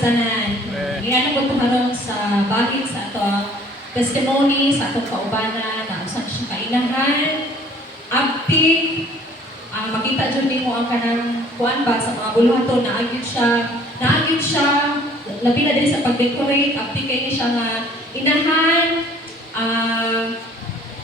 sa tanan. Ngayon ko tuharong sa bagay sa ato testimony sa atong kaubanan na usan siya kainahan, active, ang makita dyan din mo ang kanang kuan ba sa mga buluhaton na agad siya, labi na din sa pag-decorate, active kayo siya nga inahan,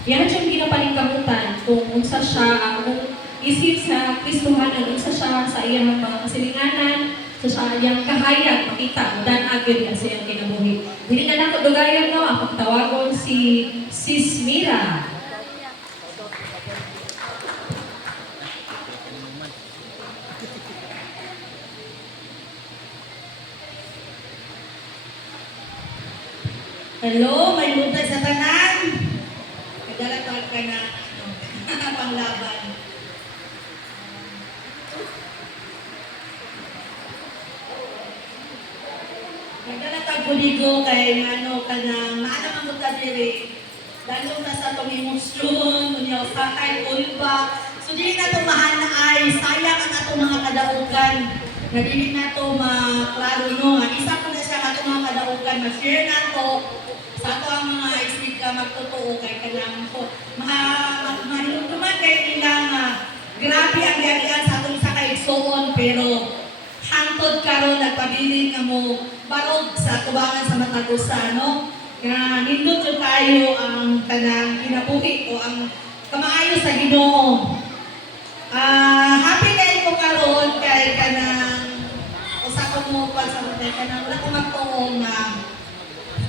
yan dyan ginapaningkamutan kung unsa siya, kung isip sa Kristuhanan, unsa siya sa iyang mga kasilinganan, sa iyang kahayag, makita, dan agad yan sa iyang kinabuhi. Hindi na lang kadugayan no, ang pagtawagon si Sis Mira. Hello, may luta sa tanan. Nagdalatag ka na panglaban. Nagdalatag ko dito kay ano ka na maana mamunta diri. Lalo na sa pangimustron, unya usahay, ulba. So dili na to mahal na ay sayang ang ato mga kadaugan. Na dili na to maklaro no. Isa ko na siya ato mga kadaugan, ma-share na to sa ato ang mga isig ka magtotoo kay kanang ko. Mahilugtuman kay nila nga grabe ang garian sa atong isa kaigsoon pero hangtod karon nagpabilin nga mo barog sa tubangan sa matagusa no. Nga nindot yun tayo ang kanang kinabuhi o ang kamaayo sa Ginoo. Happy kayo ko karon kay kanang usa ko mo pa sa mga kanang wala ko magtuong na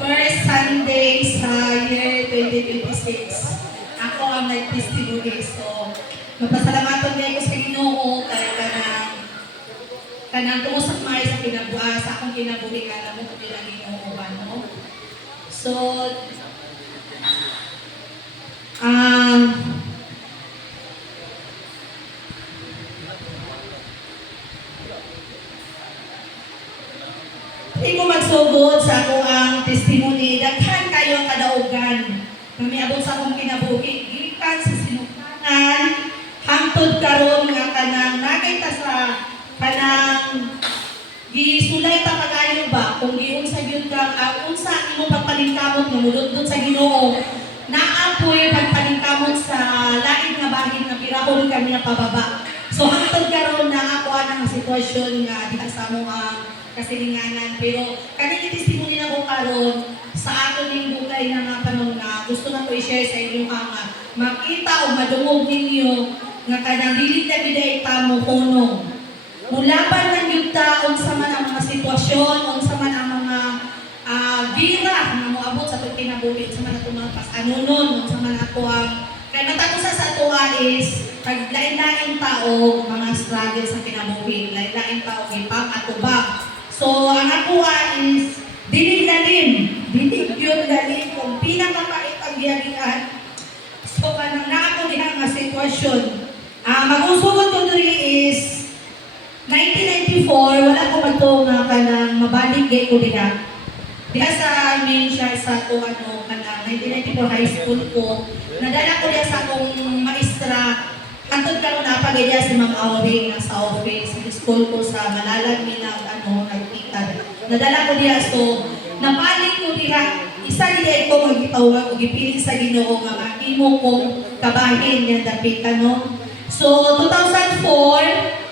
first Sunday sa year 2026. Ako ang nag-testimony. So, magpasalamaton niya ko sa Ginoo kay kanang tumusap may sa kinabuhi sa akong kinabuhi kada mo nila Ginoo no. So, hindi ko magsugod sa ako ang testimony. Daghan kayo ang kadaugan na may abot sa akong kinabuhi. Gikan sa sinugtanan, hangtod karon nga kanang nakita sa kanang gisulay pa pagayon ba kung giunsa gyud ka unsa imo pagpaningkamot nga muludlod sa Ginoo naapoy pagpaningkamot sa lain nga bahin nga pirahon kami nga pababa. So hangtod karon na ako ang sitwasyon nga diha sa mo ang kasilinganan pero kani testimony na ko karon sa aton ning bukay na nga panahon na gusto na ko i-share sa inyo nga makita o madungog ninyo nga kanang dili na biday ta mo kuno. Mulaban ng yuta, unsa man ang mga sitwasyon, unsa man ang mga bira na moabot sa itong kinabuhi, unsa man ang mga pas-anunon, unsa man ato ang kaya natakusa sa atuwa is pag lain-lain tao, mga struggle sa kinabuhi, lain-lain tao, ipang atubang. So, ang atuwa is dilig yun dalim kung pinakapait ang giyagian. So, kanang naako diha nga sitwasyon. Mag-usugod ko diri is 1994, wala ko magto nga kanang mabalik gay ko diha. Diha sa main siya sa to ano kanang 1994 high school ko. Nadala ko diha sa akong maestra. Hantod karon na pagaya si Ma'am Auring na sa office sa school ko sa Malalag Minang nagpita. Nadala ko diha so napalik ko diha. Isa diha ko magitawag og gipili sa Ginoo nga mahimo kong kabahin nga dapita no. So 2004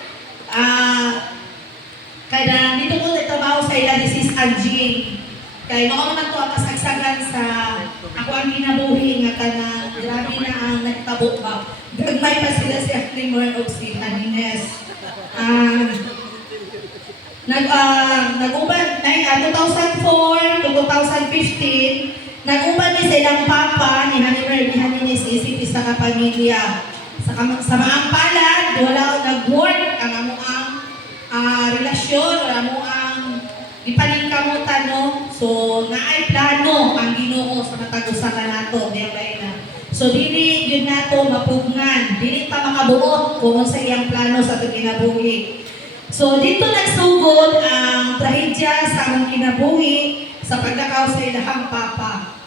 kaya dito ko nagtrabaho sa ila, this is Anjing. Kaya noon naman ito ang kasagsagan sa ako ang kinabuhi nga kanang grabe na ang nagtabo ba. Gagmay pa sila si Aklimor o si Anines. Nag-uban, 2004 to 2015, nag-uban ni sa ilang papa ni Hanimer ni Hanines isip isa ka pamilya. Sa maang palad, wala ko nag-work ang relasyon, wala mo ang ipaningkamutan, no? So, naay plano ang Ginoo sa matagusan nato, di ba na? So, dili yun nato mapugnan, dili pa makabuot kung sa iyang plano sa itong kinabuhi. So, dito nagsugod ang trahedya sa among kinabuhi sa pagdakaw sa ilahang papa.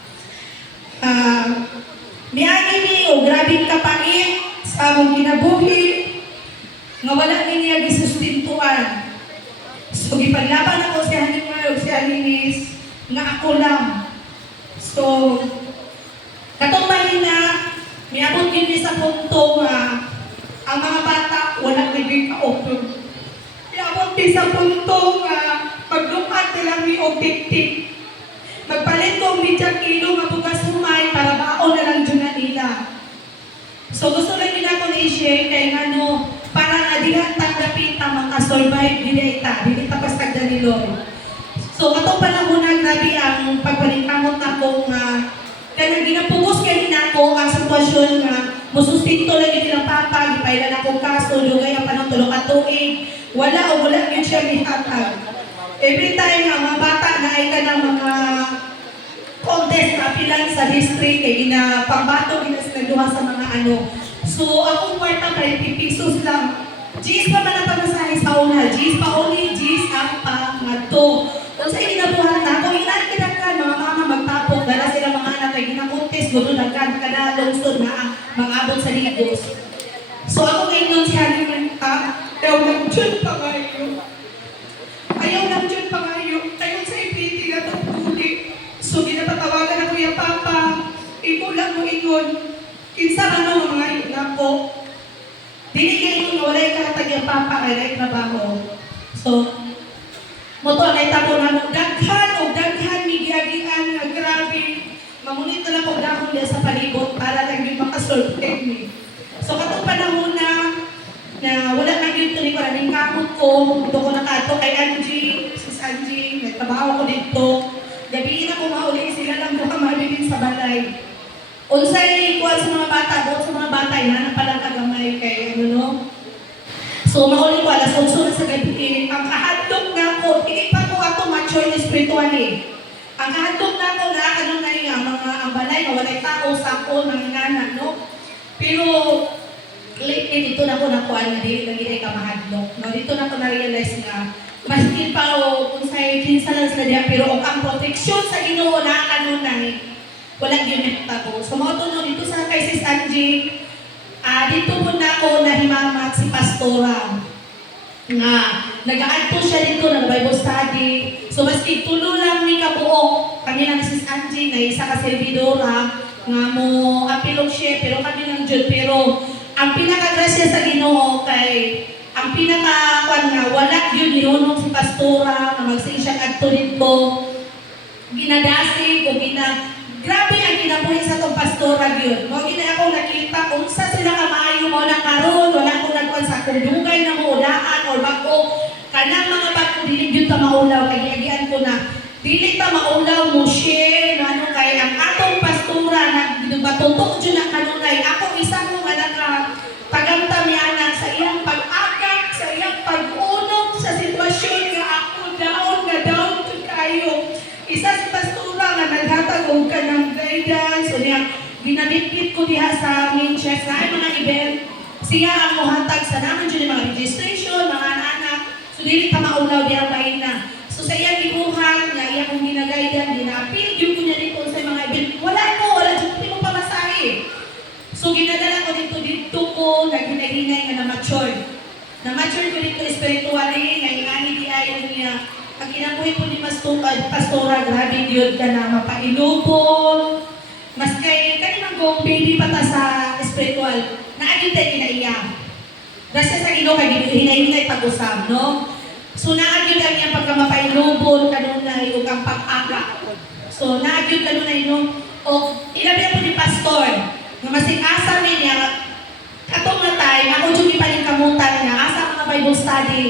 Miagi ni o grabing kapait sa among kinabuhi nga wala niya gisustintuan. So, gipaglaban ako si Hanimer ug si Alinis nga ako lang. So, katong mahina, miabot yun sa punto nga ang mga bata walang naging ka-open. Miabot din sa punto nga maglukat nilang ni objective. Magpalit ko media kilo nga bugas humay para baon na lang dyan na nila. So gusto lang din ako na-share kay ano, para nga dihan tanggapin ang makasurvive dili tapos tagda ni Lord. So katong panahon na grabe ang pagpalinkamot na ko nga kaya ginapugos kay nako ang sitwasyon nga musustinto lagi nilang papa, gipailan akong kaso, lugay ang panong tulong at tuig. Wala yun siya mihatag. Every time nga mga bata na ay ka ng mga contest na pilan sa district kay ginapambato ginasinaduha sa mga ano. So akong kwarta 30 pesos lang. G's pa man ang pamasahe sa una. G's pa only, G's ang pangato. Kung sa ginabuhat na ako, inakitakan mga mama magtapok dala sila mga anak kay ginakontes gudulagan kada lungsod na mga abot sa ligos. So ako ngayon si Halim ayaw lang dyan pa ngayon. Ayaw lang dyan pa ngayon. Ayaw sa ipiti na tuli. So ginapatawagan ako yung papa. Iko lang mo ingon. Kinsa ano mga ina ko. Dili kayo wala yung kahatag yung papa kaya trabaho. So, moto ay tapo na daghan migiagian nga grabe. Mamunit na lang ko dahon niya sa palibot para lang yung makasurvive me. So katong panahon na wala na yun tuloy ko rin kamot ko, ito ko nakato kay Angie, sis Angie, nagtrabaho ko dito. Gabiin ako mauli sila lang buka mabilin sa balay. Unsay kuha sa mga bata, buot sa mga bata, na palang kagamay kay ano no. So mauli ko alas 8 na sa gabi, ang kahadlok na ko, hindi pa ko ato mature spiritually. Ang kahadlok na ko na ano na yung mga ang balay, walay tao sa ako, ng inanan, no? Pero lately dito na ko nakuha na din, lagi na kamahadlok. No? Dito na ko na-realize nga, maski pa o kung sa'yo kinsa lang sila diya, pero ang proteksyon sa Ginoo na kanunay, walang ginagtabo. So mga no, dito sa kay Sis Angie, dito muna ako nahimamat si Pastora. Nga, nag-aad po siya dito ng Bible study. So maski tulo lang ni kabuok, kami lang Sis Angie, na isa ka servidora, nga mo apilog siya, pero kami lang dyan. Pero ang pinakagrasya sa Ginoo kay ang pinaka nga wala yun nilunong si Pastora na magsing siya kadto dito. Ginadasig o grabe ang ginabuhi sa tong Pastora yun. Mo gina ako nakita kung sa sila kamaayo mo na karon wala ko nagkuan sa kundugay na mo ulaan or bago kanang mga bago dili gyud ta maulaw kay agian ko na dili ta maulaw mo share ano kay ang atong Pastora na batutok jud na kanunay ako isa mo nga tagamtamianan sa iyang pag-agak, sa iyang pag-unong sa sitwasyon nga ako down to kayo. Isa si Pastora nga naghatag og kanang guidance o niya ginabitbit ko diha sa main chest na mga event. Siya ang muhatag sa naman dyan mga registration, mga anak. So dili ka maulaw diha bahin na. So sa iyang ibuhan nga iya kong ginagaidan, ginapil yung ko niya dito sa mga event. Wala dyan mo pamasahe. So ginadala ko dito ko, naghinay-hinay nga na-mature. Na-mature ko dito spiritually, nga ingani di ayaw niya. Ang kinabuhi ko ni Pastora, grabe yun ka na mapailubon. Mas kay kanimang kong baby pata sa spiritual, naagin tayo inaiya. Kasi sa Ginoo kay hinay-hinay pag-usap, no? So naagin ka niya pagka mapailubon, kanunay, o kang pag-aga. So naagin kanunay, no? O ilabi po ni Pastor, nga masing-asa niya, katong na time, ako dyan ipalingkamutan niya, asa mga Bible study,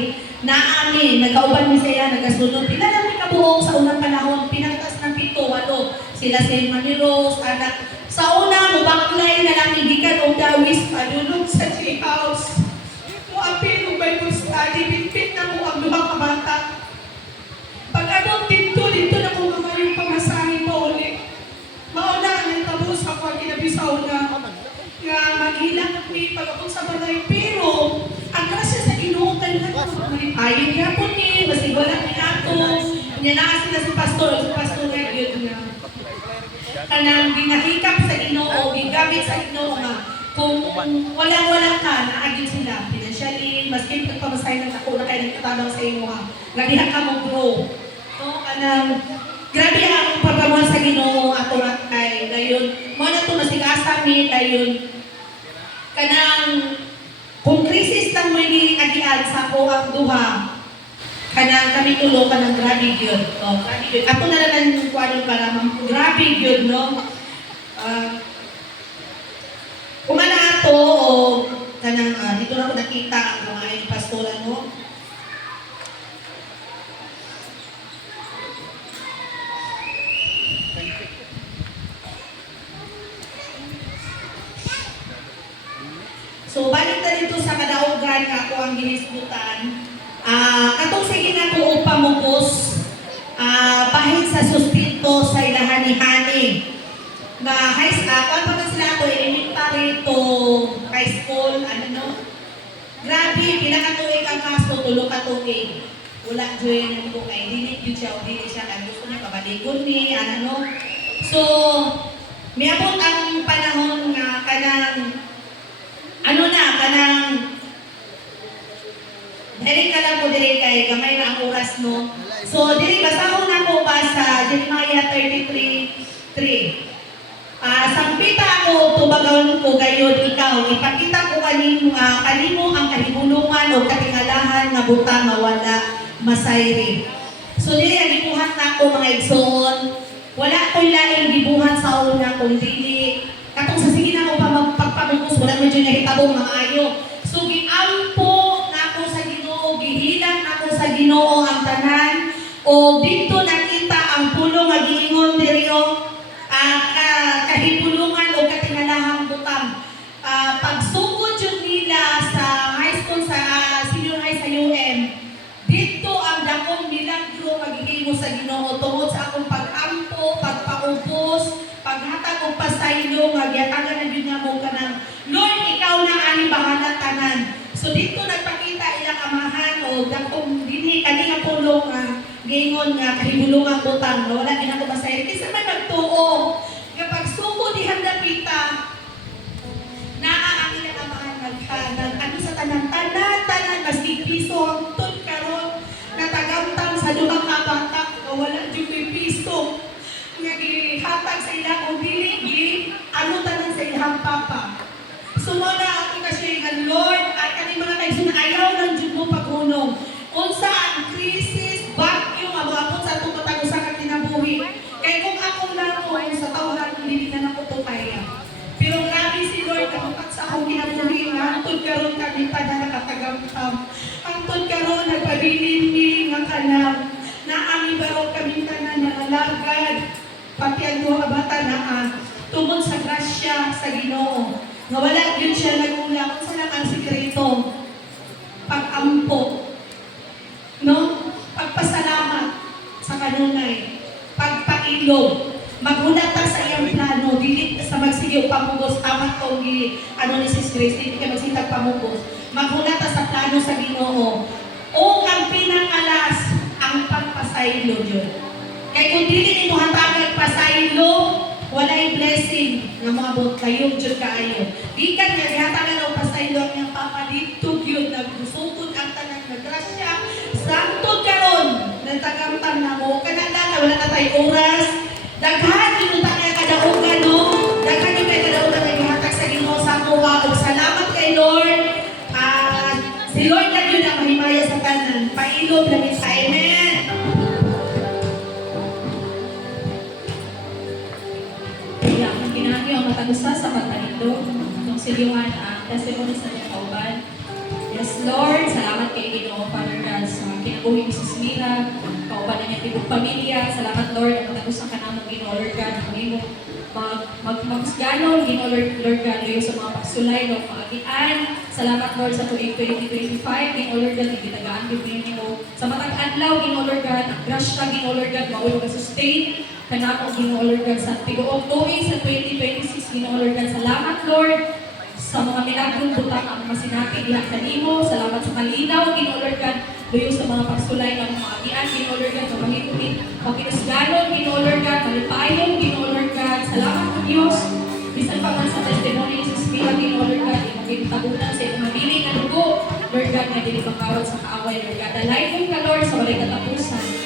na amin, nagkauban mi siya, nagasunod. Pinalang mi kabuong sa unang panahon, pinakatas ng 7, 8. Sila si Maniros, anak. Sa una, mubaklay na lang ibigan o dawis, padulog sa J-House. Mo apil o Bible study, bitbit na mo ang lumang kabata. Pag-abot dito na kung mamayong pamasahin mo ulit. Mauna, ang tabos ako, ginabisaw na nga maghilang ni pag-abot sa balay. Pero, ang grasya sa Ginoo kay na ayun nga po ni, basta wala ni ako. Niya na sila si Pastor na yun nga. Kanang ginahikap sa Ginoo, gigamit sa Ginoo nga. Kung wala ka, naagin sila. Financially, maski pagpamasay ng ako na kayo nagtatanong sa inyo ha. Nadihan ka mo grow. No, kanang grabe ang pagkamuha sa Ginoo ato at kay dayon mo na to masigasa mi dayon kanang kung krisis lang mo agian sa ko ang duha kanang kami tulo kanang grabe gyud. Oh, grabe gyud. Ato na lang yung kuano para grabe gyud no. Kumana ato o kanang dito na ko nakita ang mga pastoran mo. So, balik na dito sa kadaugan nga ako ang ginisgutan. Katong sige na ko pamukos, bahid sa sustento sa ilahani-hani. Na high school, kung pa sila ako, elementary to high school, ano no? Grabe, pila ka tuig ang kaso, tulo ka tuig. Wala joy na ko kay dili siya kay gusto niya pabaligon ni ano no. So, miabot ang panahon nga kanang ano na, kanang dili ka lang po dili kay gamay na ang oras no. So dili basahon ako pa sa Jeremiah 33:3. Sampita ako tubagaon ko gayon ikaw ipakita ko kanimo ang kahibulungan o katingalahan nga butang nga wala masayri. So dili ang gibuhat nako mga igsoon, wala ko'y laing gibuhat sa una kung dili katong sa sige na ko pa magpagpamukos wala medyo nahitabong mga ayo. So giampo nako sa Ginoo, gihilang nako sa Ginoo ang tanan o dito nakita ang pulong nga giingon diriyo kahipulungan o katingalahang butang. Pagsugod yun nila sa high school sa senior high sa UM, dito ang dakong milagro magiging sa Ginoo tungod sa akong pag-ampo, pagpaubos, paghatag og pasaylo nga giatagan na gyud nga mo kanang Lord ikaw na ani bahala tanan. So dito nagpakita ilang amahan o dakong dinhi kani nga pulong nga giingon nga kahibulungan butang no wala gina ko masayro kinsa man nagtuo kapag suko dihan dapita naa ang ilang amahan naghanag ano sa tanan maski piso hangtod karon natagamtang sa duha ka bata nga wala jud may piso nga gihatag sa ilang o dili ano tanan sa ilang papa. Sumuna ako kasi nga Lord at kani mga kaisun ayaw ng jud mo paghunong unsa ang krisis bagyo nga moabot sa atong matag usa ka kinabuhi kay kung akong lang sa tawhan dili na nako to kaya. Pero grabe si Lord kamukat sa akong kinabuhi nga hangtod karon kami pa na nakatagamtam. Hangtod karon nagpabilin ni nga kanang na ami baro kami tanan nga alagad pati ang duha ka bata naa tungod sa grasya sa Ginoo. Nga wala yun siya nag-ulang unsa lang ang sikreto pag-ampo. No? Pagpasalamat sa kanunay, pagpailog, maghulata sa iyang plano, dili sa magsigyo pamugos, amat kong ano ni Sis Grace, dili ka magsitag pamugos, maghulata sa plano sa Ginoo. O ang pinangalas, ang pagpasaylo yun. Kaya kung dili nito hatagan pasaylo, walay blessing nga maabot kayo jud kaayo. Di ka nga gihatagan og pasaylo ang iyang papa dito gyud nagusukod ang tanan nga grasya. Santod karon nagtagamtan na mo kanang wala na tay oras. Daghan gyud ta kay kadaugan no. Daghan gyud kay kadaugan nga gihatag sa Ginoo sa kuha ug salamat kay Lord. Si Lord na gyud ang mahimaya sa tanan. Pailog lang sa amen. Ang matagusa sa pagtalindog itong silyuhan ang testimony sa mga kauban. Yes, Lord, salamat kay Ginoo, Father God, sa kinabuhi ni Sis Mira, kauban na niya tibok pamilya. Salamat, Lord, ang matagusan ka naman, Ginoo, Lord God, magmusganon, Ginoo, Lord God, Lord, sa mga pagsulay, Lord, maagian. Salamat, Lord, sa tuig 2025, Ginoo, Lord God, nagitagaan din ninyo. Sa matag adlaw, Ginoo, Lord God, ang grasya, Ginoo, Lord God, maulog ka sustain. Kanako, Ginoo, Lord God, sa tigoong tuig sa 2026, Ginoo, Lord God, salamat, Lord, sa mga milagrong butang ang masinati diha kanimo. Salamat sa kalinaw, Ginoo, Lord God, luyo sa mga pagsulay ng mga agian, Ginoo, Lord God, mamahitumin, maginusganon, Ginoo, Lord God, malipayon, Ginoo, Lord God, salamat sa Diyos. Bisan pa man sa testimony ni Sis Mira, Ginoo, Lord God, imong sa imong mabili na dugo, Lord God, nga dili pangkawat sa kaaway, Lord God. Dalayon ka, Lord, sa walay katapusan.